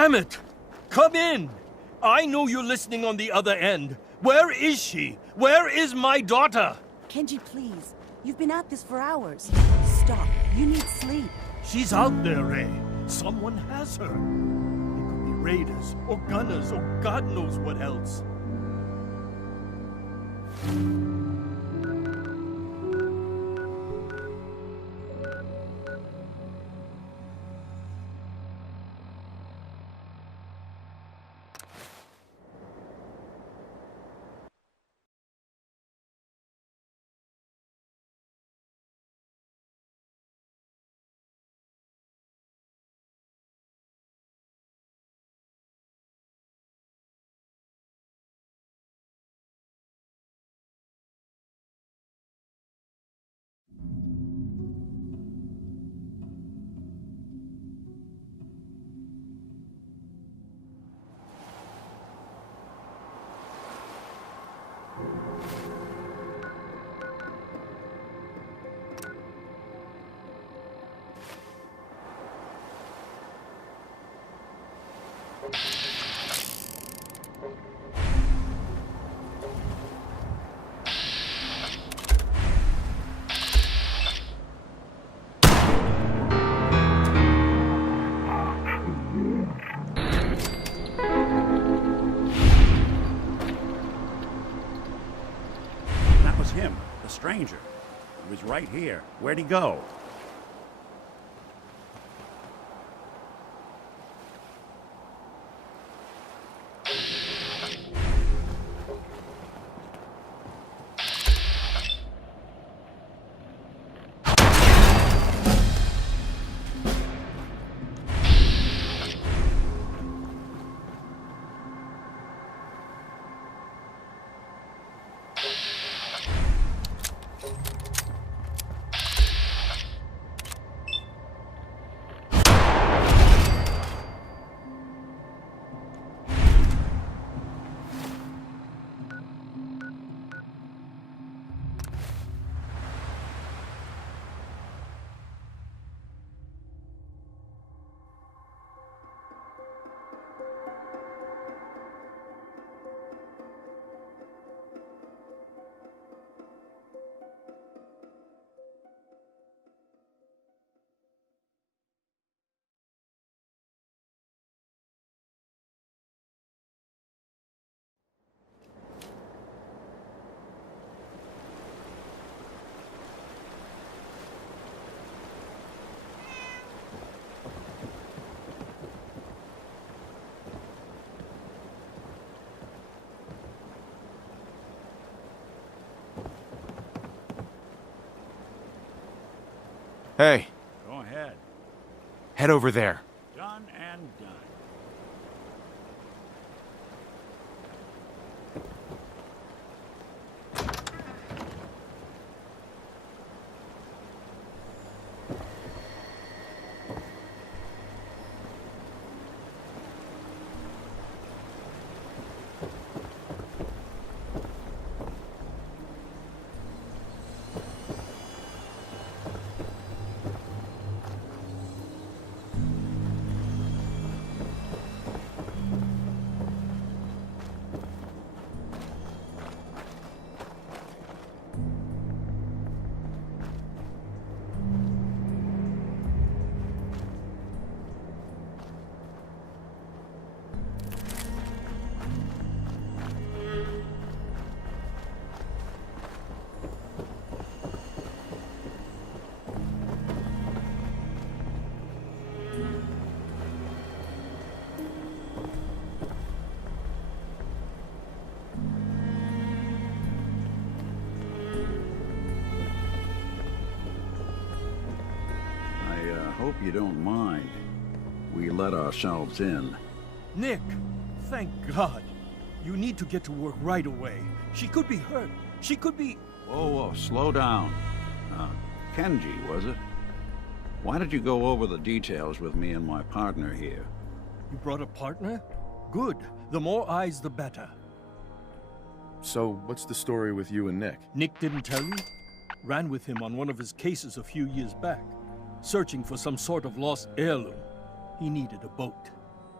Damn it! Come in! I know you're listening on the other end. Where is she? Where is my daughter? Kenji, please. You've been at this for hours. Stop. You need sleep. She's out there, Ray. Someone has her. It could be raiders, or gunners, or God knows what else. That was him, the stranger. He was right here. Where'd he go? Hey, Go ahead. head over there. Done and done. I hope you don't mind. We let ourselves in. Nick, thank God. You need to get to work right away. She could be hurt. She could be... Whoa, slow down. Kenji, was it? Why did you go over the details with me and my partner here? You brought a partner? Good. The more eyes, the better. So, what's the story with you and Nick? Nick didn't tell you? Ran with him on one of his cases a few years back, searching for some sort of lost heirloom. He needed a boat.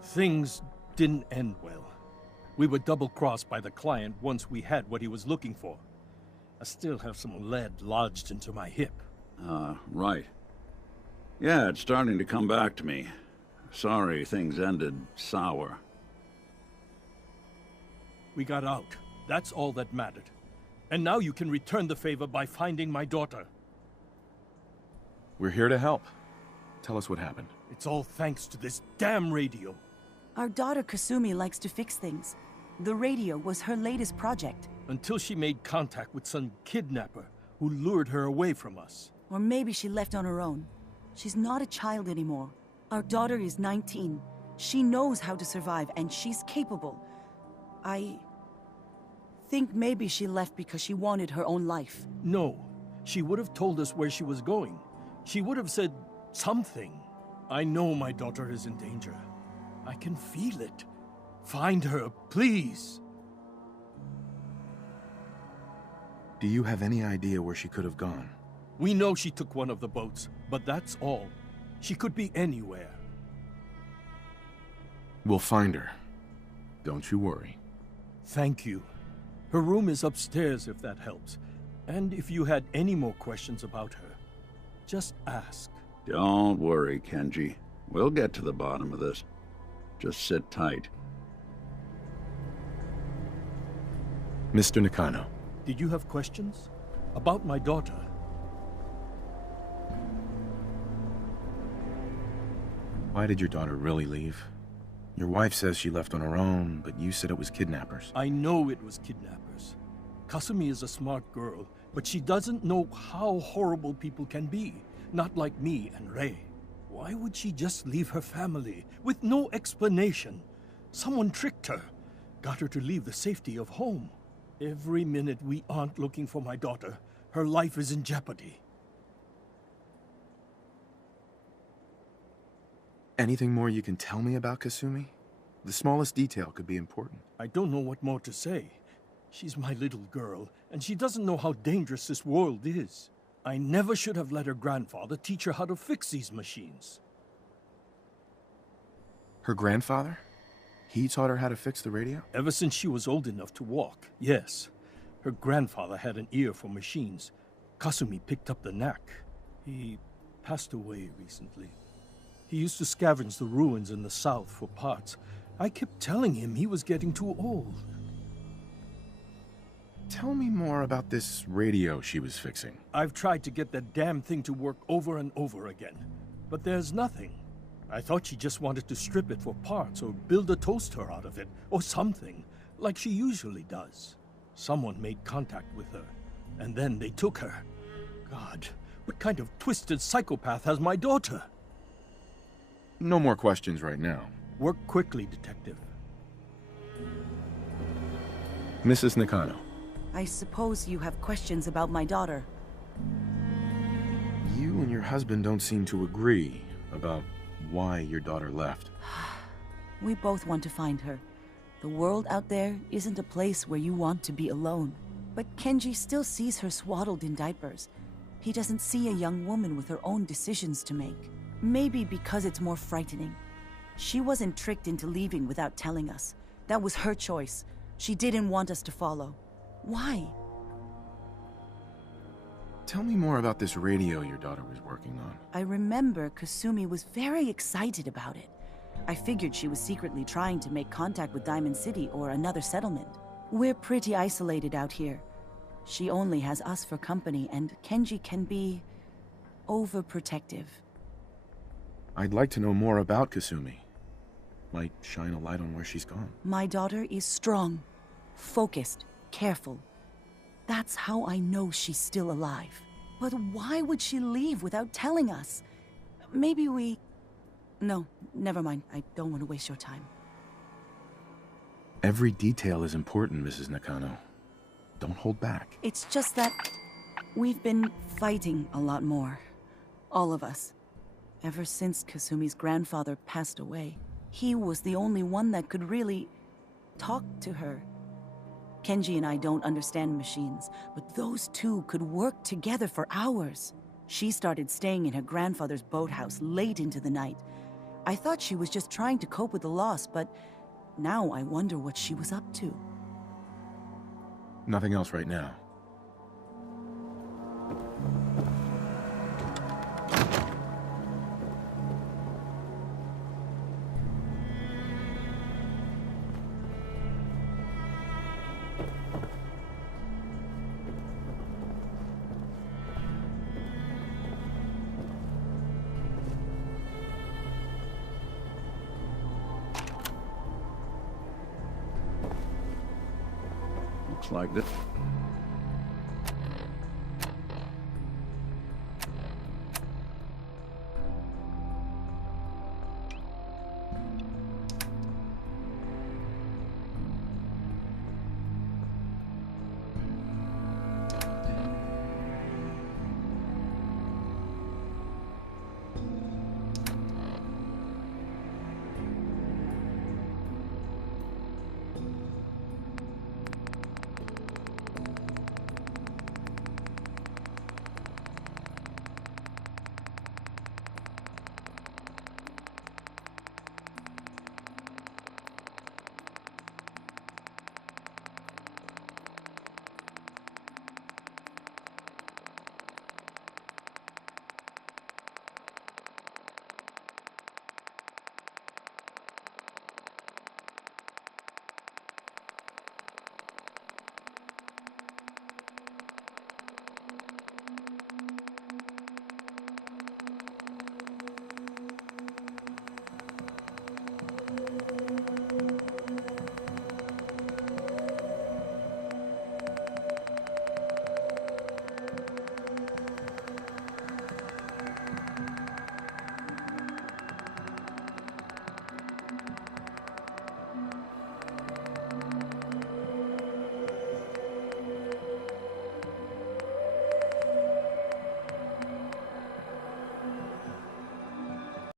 Things didn't end well. We were double-crossed by the client once we had what he was looking for. I still have some lead lodged into my hip. Right. Yeah, it's starting to come back to me. Sorry things ended sour. We got out. That's all that mattered. And now you can return the favor by finding my daughter. We're here to help. Tell us what happened. It's all thanks to this damn radio. Our daughter Kasumi likes to fix things. The radio was her latest project. Until she made contact with some kidnapper who lured her away from us. Or maybe she left on her own. She's not a child anymore. Our daughter is 19. She knows how to survive, and she's capable. I think maybe she left because she wanted her own life. No. She would have told us where she was going. She would have said something. I know my daughter is in danger. I can feel it. Find her, please. Do you have any idea where she could have gone? We know she took one of the boats, but that's all. She could be anywhere. We'll find her. Don't you worry. Thank you. Her room is upstairs if that helps. And if you had any more questions about her, just ask. Don't worry, Kenji. We'll get to the bottom of this. Just sit tight. Mr. Nakano. Did you have questions? About my daughter? Why did your daughter really leave? Your wife says she left on her own, but you said it was kidnappers. I know it was kidnappers. Kasumi is a smart girl, but she doesn't know how horrible people can be. Not like me and Rei. Why would she just leave her family with no explanation? Someone tricked her, got her to leave the safety of home. Every minute we aren't looking for my daughter, her life is in jeopardy. Anything more you can tell me about Kasumi? The smallest detail could be important. I don't know what more to say. She's my little girl, and she doesn't know how dangerous this world is. I never should have let her grandfather teach her how to fix these machines. Her grandfather? He taught her how to fix the radio? Ever since she was old enough to walk, yes. Her grandfather had an ear for machines. Kasumi picked up the knack. He passed away recently. He used to scavenge the ruins in the south for parts. I kept telling him he was getting too old. Tell me more about this radio she was fixing. I've tried to get that damn thing to work over and over again, but there's nothing. I thought she just wanted to strip it for parts or build a toaster out of it, or something, like she usually does. Someone made contact with her, and then they took her. God, what kind of twisted psychopath has my daughter? No more questions right now. Work quickly, Detective. Mrs. Nakano. I suppose you have questions about my daughter. You and your husband don't seem to agree about why your daughter left. We both want to find her. The world out there isn't a place where you want to be alone. But Kenji still sees her swaddled in diapers. He doesn't see a young woman with her own decisions to make. Maybe because it's more frightening. She wasn't tricked into leaving without telling us. That was her choice. She didn't want us to follow. Why? Tell me more about this radio your daughter was working on. I remember Kasumi was very excited about it. I figured she was secretly trying to make contact with Diamond City or another settlement. We're pretty isolated out here. She only has us for company, and Kenji can be overprotective. I'd like to know more about Kasumi. Might shine a light on where she's gone. My daughter is strong, focused, careful. That's how I know she's still alive. But why would she leave without telling us? Maybe we... No, never mind. I don't want to waste your time. Every detail is important, Mrs. Nakano. Don't hold back. It's just that we've been fighting a lot more. All of us. Ever since Kasumi's grandfather passed away. He was the only one that could really talk to her. Kenji and I don't understand machines, but those two could work together for hours. She started staying in her grandfather's boathouse late into the night. I thought she was just trying to cope with the loss, but now I wonder what she was up to. Nothing else right now. Looks like this.